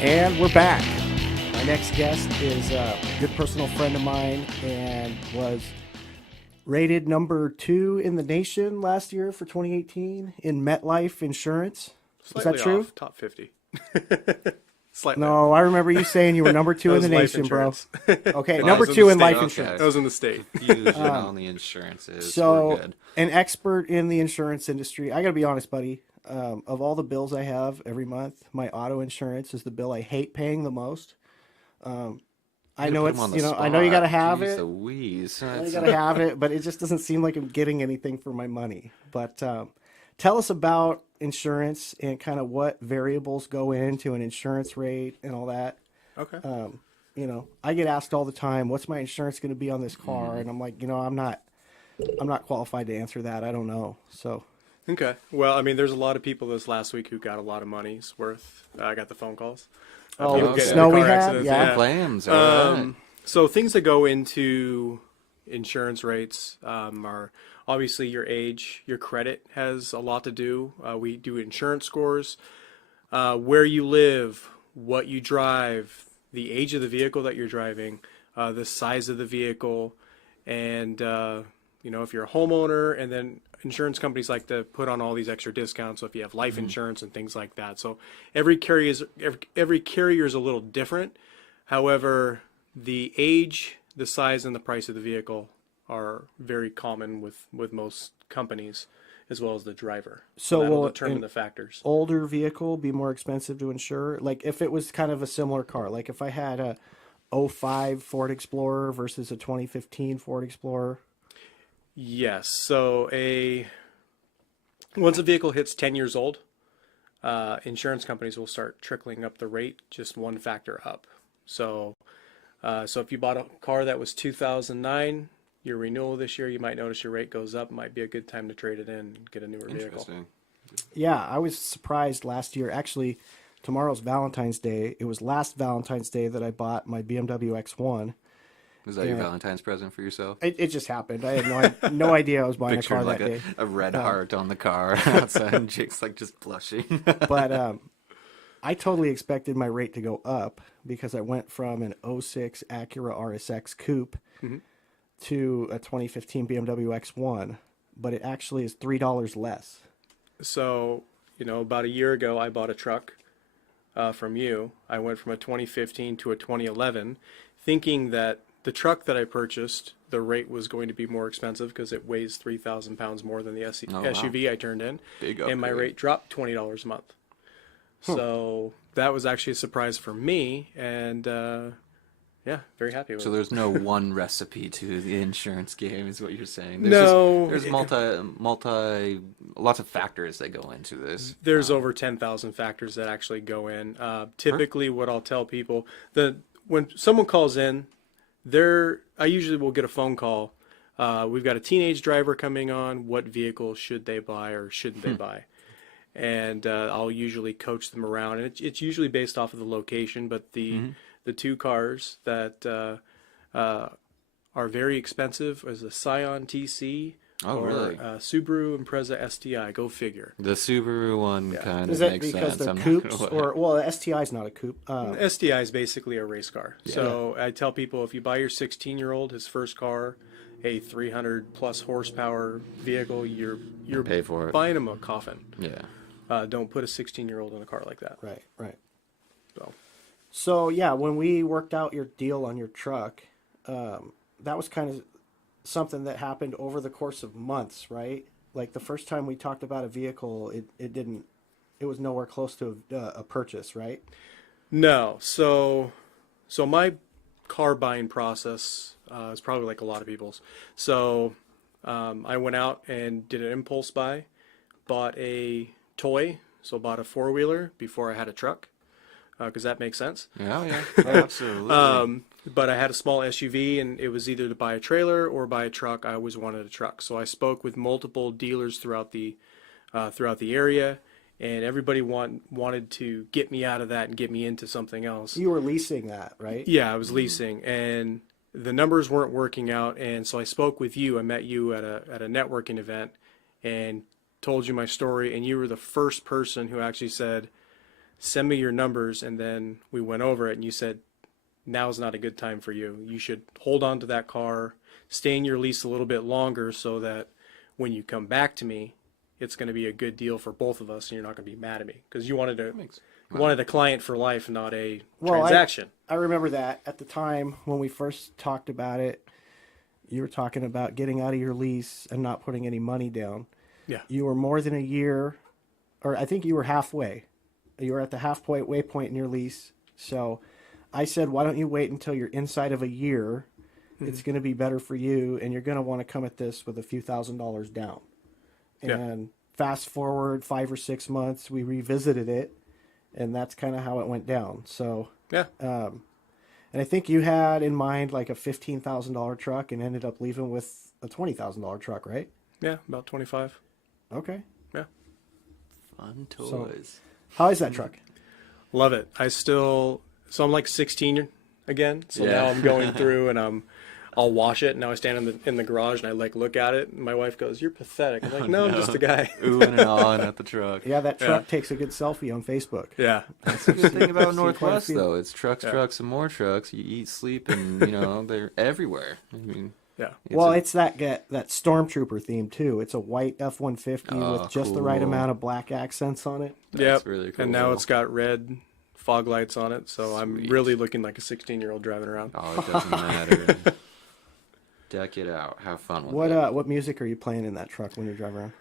And we're back. My next guest is a good personal friend of mine and was rated number 2 in the nation last year for 2018 in MetLife Insurance. Is that Slightly true? off, top 50. Slightly off. No, I remember you saying you were number 2 That in was the life nation, bro. insurance. Okay, Well, number that was 2 the in state. life Okay. insurance. That was in the state. Confusion on the insurances. So, We're good. an expert in the insurance industry. I got to be honest, buddy. Of all the bills I have every month, my auto insurance is the bill I hate paying the most. I know it's, I know you got to have it. Louise. I know you got to have it, but it just doesn't seem like I'm getting anything for my money. But tell us about insurance and kind of what variables go into an insurance rate and all that. Okay. I get asked all the time, what's my insurance going to be on this car? And I'm like, I'm not qualified to answer that. I don't know. So, Okay. Well, I mean, there's a lot of people this last week who got a lot of money's worth. I got the phone calls. Oh, People with getting snow into we car had? accidents, Yeah. Claims. All right. So things that go into insurance rates are obviously your age, your credit has a lot to do. We do insurance scores, where you live, what you drive, the age of the vehicle that you're driving, the size of the vehicle, and if you're a homeowner, and then insurance companies like to put on all these extra discounts. So if you have life insurance and things like that, so every carrier is a little different. However, the age, the size, and the price of the vehicle are very common with most companies, as well as the driver. So that'll will determine an the factors. older vehicle be more expensive to insure? Like if it was kind of a similar car, like if I had a '05 Ford Explorer versus a 2015 Ford Explorer. Yes. So once a vehicle hits 10 years old, insurance companies will start trickling up the rate just one factor up. So if you bought a car that was 2009, your renewal this year, you might notice your rate goes up. It might be a good time to trade it in and get a newer vehicle. Interesting. Yeah, I was surprised last year. Actually, tomorrow's Valentine's Day. It was last Valentine's Day that I bought my BMW X1. Was that your Valentine's present for yourself? It just happened. I had no idea I was buying a car Picturing like that day. a red heart on the car outside, and Jake's like just blushing. But I totally expected my rate to go up because I went from an '06 Acura RSX Coupe to a 2015 BMW X1, but it actually is $3 less. So, about a year ago, I bought a truck from you. I went from a 2015 to a 2011, thinking that the truck that I purchased, the rate was going to be more expensive because it weighs 3,000 pounds more than the SUV I turned in. Big and my upgrade. rate dropped $20 a month. So that was actually a surprise for me, and very happy with So it. there's no one recipe to the insurance game, is what you're saying. There's lots of factors that go into this. There's over 10,000 factors that actually go in. Typically, what I'll tell people, when someone calls in, I usually will get a phone call. We've got a teenage driver coming on. What vehicle should they buy or shouldn't they buy? And I'll usually coach them around. And it's usually based off of the location, but the two cars that are very expensive is a Scion TC or really? Subaru Impreza STI. Go figure. The Subaru one kind Is of that makes because sense. they're I'm not coupes? gonna lie. Well, the STI is not a coupe. STI is basically a race car. So I tell people, if you buy your 16-year-old his first car, a 300 plus horsepower vehicle, you're Pay for it. buying him a coffin. Yeah. Don't put a 16-year-old in a car like that. Right. So So, when we worked out your deal on your truck, that was kind of something that happened over the course of months, right? Like the first time we talked about a vehicle, it was nowhere close to a purchase, right? no, so my car buying process is probably like a lot of people's. So I went out and did an impulse buy, bought a toy, so bought a four-wheeler before I had a truck. Because that makes sense. Yeah, absolutely. But I had a small SUV, and it was either to buy a trailer or buy a truck. I always wanted a truck, so I spoke with multiple dealers throughout the area, and everybody wanted to get me out of that and get me into something else. You were leasing that, right? Yeah, I was leasing, and the numbers weren't working out, and so I spoke with you. I met you at a networking event, and told you my story, and you were the first person who actually said, send me your numbers. And then we went over it and you said, now's not a good time for you. You should hold on to that car, stay in your lease a little bit longer so that when you come back to me, it's going to be a good deal for both of us and you're not going to be mad at me. Because you wanted a client for life, not a transaction. I remember that at the time when we first talked about it, you were talking about getting out of your lease and not putting any money down. Yeah. You were more than a year, or I think you were halfway. You were at the waypoint in your lease. So I said, why don't you wait until you're inside of a year? It's going to be better for you, and you're going to want to come at this with a few $1,000s down. And fast forward 5 or 6 months, we revisited it, and that's kind of how it went down. So, and I think you had in mind like a $15,000 truck and ended up leaving with a $20,000 truck, right? Yeah, about 25. Okay. Yeah. Fun toys. So, how is that truck? Love it. So I'm like 16 again. So now I'm going through and I'll wash it. Now I stand in the garage and I like look at it. And my wife goes, "You're pathetic." I'm like, "No, I'm just a guy." Oohing and awing at the truck. Yeah, that truck takes a good selfie on Facebook. Yeah. That's the good thing about Northwest, few. though. It's trucks, trucks, and more trucks. You eat, sleep, and, they're everywhere. I mean, Yeah. It's that Stormtrooper theme, too. It's a white F-150 with just the right amount of black accents on it. That's really cool. And now it's got red fog lights on it. So I'm really looking like a 16-year-old driving around. Oh, it doesn't matter. Deck it out. Have fun with it. What music are you playing in that truck when you drive around?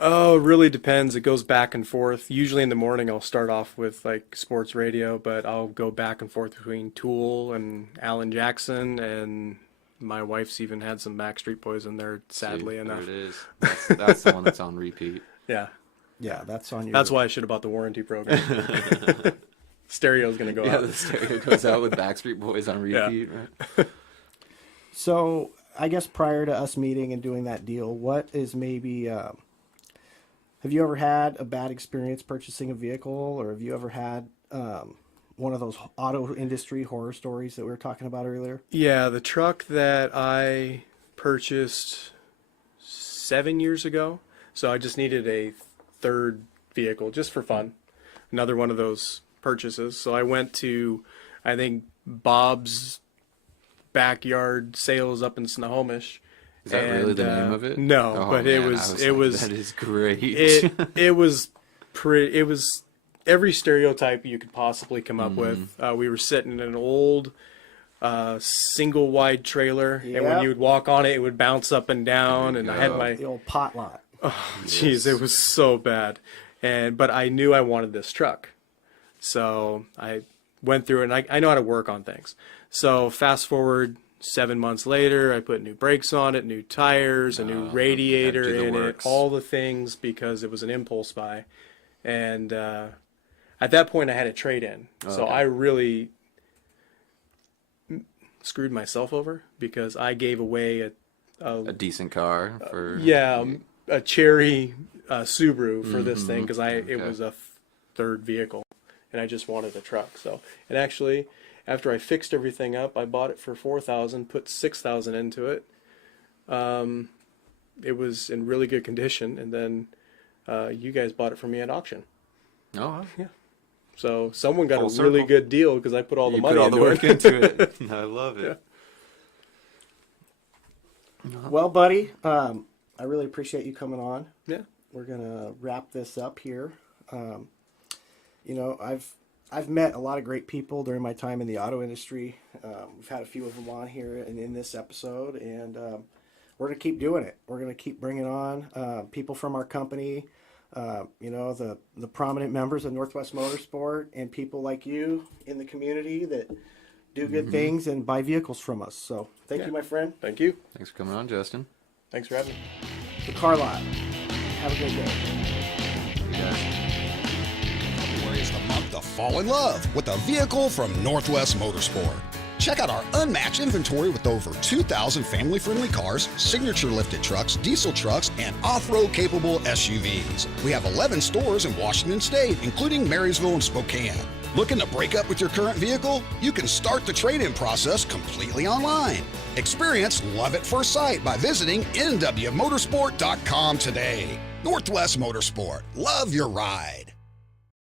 Oh, it really depends. It goes back and forth. Usually in the morning I'll start off with like sports radio, but I'll go back and forth between Tool and Alan Jackson, and my wife's even had some Backstreet Boys in there, sadly enough. There it is. That's the one that's on repeat. Yeah. Yeah, that's on your... That's why I should have bought the warranty program. Stereo's going to go out. Yeah, the stereo goes out with Backstreet Boys on repeat, right? So, I guess prior to us meeting and doing that deal, what is maybe... have you ever had a bad experience purchasing a vehicle, or have you ever had one of those auto industry horror stories that we were talking about earlier? Yeah, the truck that I purchased 7 years ago, so I just needed a third vehicle just for fun. Another one of those purchases. So I went to, I think, Bob's Backyard Sales up in Snohomish. Is that really the name of it? No, but man, it was that is great. it was every stereotype you could possibly come up with. We were sitting in an old single wide trailer, and when you would walk on it, it would bounce up and down. And I had the old pot lot. Oh, jeez, it was so bad. But I knew I wanted this truck, so I went through it, and I know how to work on things. So fast forward 7 months later, I put new brakes on it, new tires, a new radiator in it, all the things, because it was an impulse buy. And at that point, I had a trade-in. So I really screwed myself over because I gave away a decent car for... a cherry Subaru for this thing because it was a third vehicle, and I just wanted a truck. So, and actually, after I fixed everything up, I bought it for $4,000, put $6,000 into it. It was in really good condition, and then you guys bought it for me at auction. Oh, yeah. So someone got Full a really circle. good deal because I put all the money put all into the work it. into it. I love it. Yeah. Well, buddy, I really appreciate you coming on. Yeah. We're gonna wrap this up here. I've met a lot of great people during my time in the auto industry. We've had a few of them on here in this episode, and we're gonna keep doing it. We're gonna keep bringing on people from our company. The prominent members of Northwest Motorsport and people like you in the community that do good things and buy vehicles from us. So thank you, my friend. Thank you. Thanks for coming on, Justin. Thanks for having me. The Car Lot. Have a good day. February is the month to fall in love with a vehicle from Northwest Motorsport. Check out our unmatched inventory with over 2,000 family-friendly cars, signature lifted trucks, diesel trucks, and off-road capable SUVs. We have 11 stores in Washington State, including Marysville and Spokane. Looking to break up with your current vehicle? You can start the trade-in process completely online. Experience love at first sight by visiting NWMotorsport.com today. Northwest Motorsport. Love your ride.